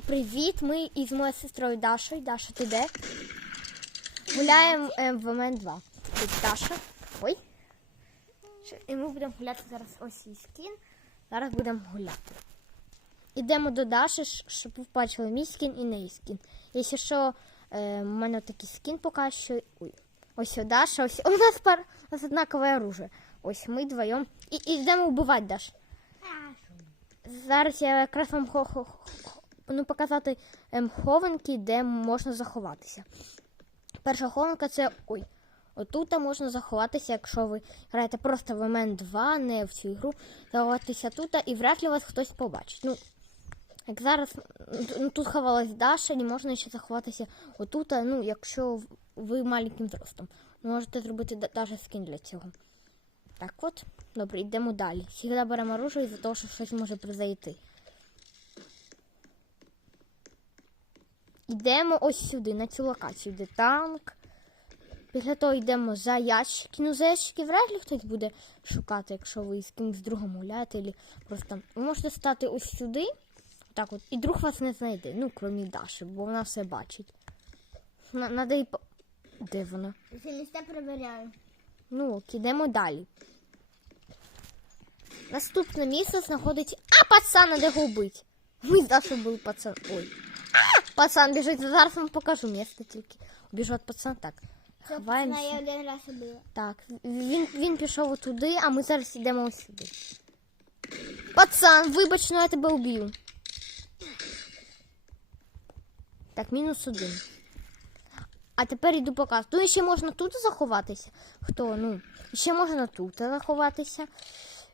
Всім привіт! Ми із моєю сестрою Дашою. Даша, ти де? Гуляємо е, в МН 2. Тут Даша. Ой. І ми будемо гуляти зараз ось її скін. Зараз будемо гуляти. Ідемо до Даші, щоб ви бачили мій скін і неї скін. Якщо що, е, в мене такий скін поки що. Ой. Ось о, Даша, ось. У нас пар у нас однакове оружие. Ось ми вдвоєм. І, йдемо вбивати Даш. Зараз я якраз вам хо- хо- хо- ну, показати ем, хованки, де можна заховатися. Перша хованка це ой. Отут можна заховатися, якщо ви граєте просто в МН 2, не в цю ігру, заховатися тут, і вряд ли вас хтось побачить. Ну, як зараз ну, тут ховалась Даша, не можна ще заховатися отут, ну, якщо ви маленьким зростом. Можете зробити навіть скін для цього. Так от, добре, йдемо далі. Завжди беремо оружие за того, що щось може произойти. Йдемо ось сюди, на цю локацію, де танк. Після того йдемо за ящики. Ну, за ящики вряд ли хтось буде шукати, якщо ви з кимось другом гуляєте, просто. Ви можете стати ось сюди, так от, і друг вас не знайде. Ну, крім Даші, бо вона все бачить. На- Надо і по... Де вона? Місця перевіряю. Ну, ок, ідемо далі. Наступне місце знаходиться. А, пацана, де вбити? Ми з що був пацан. Ой. Пацан біжить. Зараз вам покажу місце тільки. Біжу від пацана. Так. Ховаємося. я один раз убила. Так, він, він пішов туди, а ми зараз йдемо ось сюди. Пацан, вибач, ну я тебе вб'ю. Так, мінус один. А тепер йду показувати. Ну, ще можна тут заховатися. Хто? Ну, ще можна тут заховатися.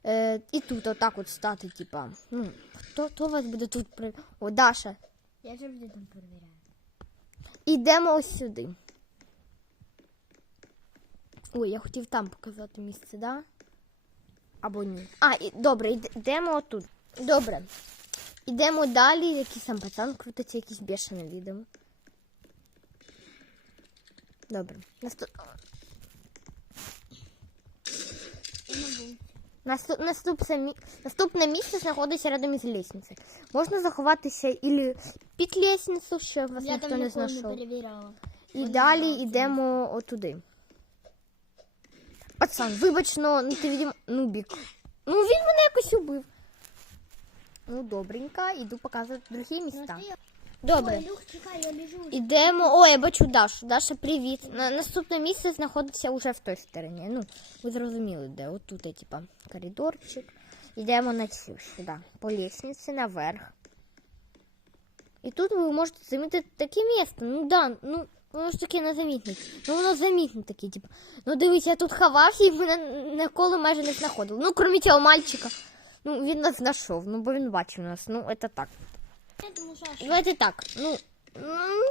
Е, і тут отак от стати, типа. Ну, хто, хто вас буде тут при. О, Даша. Я завжди там перевіряю. Ідемо ось сюди. Ой, я хотів там показати місце, да? Або ні. А, і, добре, йдемо отут. Добре. Йдемо далі, якийсь там пацан крутиться, якийсь бешене відео. Добре. Наступ... Наступ... Наступне. Наступне місце знаходиться рядом із лестницею. Можна заховатися ілі під лестницю, щоб вас Я ніхто там не знайшов. І далі йдемо отуди. Пацан, вибач, но ну, ти відім... Нубік. Ну він мене якось убив. Ну, добренько, іду показувати другі міста. Добре. Ой, чекай, я біжу. Ідемо. О, я бачу Дашу. Даша, привіт. На наступне місце знаходиться уже в той стороні. Ну, ви зрозуміли, де. Отут, типа, коридорчик. Йдемо на цю сюди. По лестниці наверх. І тут ви можете замітити таке місце. Ну да, ну воно ж таке не замітне. Ну воно замітне таке, типу. Ну дивіться, я тут ховався і мене ніколи майже не знаходили. Ну, крім цього мальчика. Ну, він нас знайшов, ну бо він бачив нас. Ну, це так. Аж- Давайте так. Ну,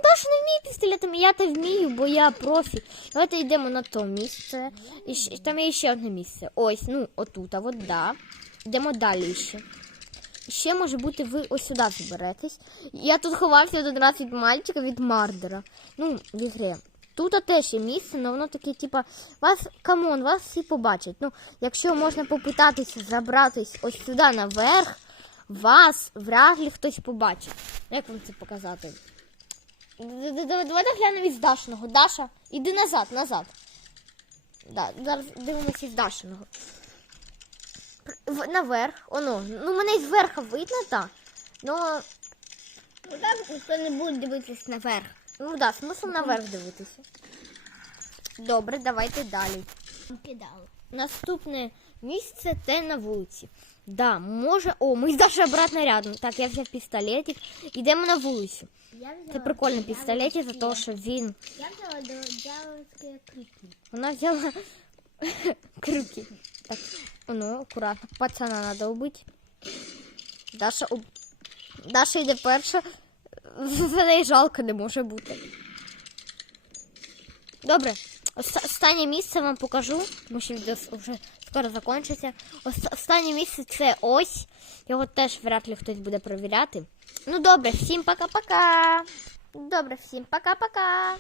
Даша не вміє пістолетом, я то вмію, бо я профі. Давайте йдемо на то місце. І щ- там є ще одне місце. Ось, ну, отут, а от да. Йдемо далі ще. Ще може бути, ви ось сюди зберетесь. Я тут ховався один раз від мальчика, від Мардера. Ну, в ігрі. Тут теж є місце, але воно таке, типа, вас, камон, вас всі побачать. Ну, якщо можна попитатися забратись ось сюди наверх, вас вряд ли хтось побачить. Як вам це показати? Давайте глянемо із Дашиного. Даша, іди назад, назад. Да, зараз дивимося із Дашиного. Наверх, оно. Ну, мене зверху видно, так. Ну, Ну так ніхто не буде дивитись наверх. ну да, смисл наверх дивитися. Добре, давайте далі. Кидали. Наступне місце те на вулиці. Да, може. О, ми з Дашою обратно рядом. Так, я взяв пістолетик. Йдемо на вулицю. Це прикольний пістолетик за те, що він. Я взяла до дядьки крики. Вона взяла крюки. Так, ну, акуратно. Пацана треба вбити. Даша уб... Даша йде перша. За неї жалко не може бути. Добре. Останнє місце вам покажу, тому що відео вже скоро закінчиться. Останній місце це ось. Його теж вряд ли хтось буде перевіряти. Ну добре, всім пока-пока. Добре, всім пока-пока.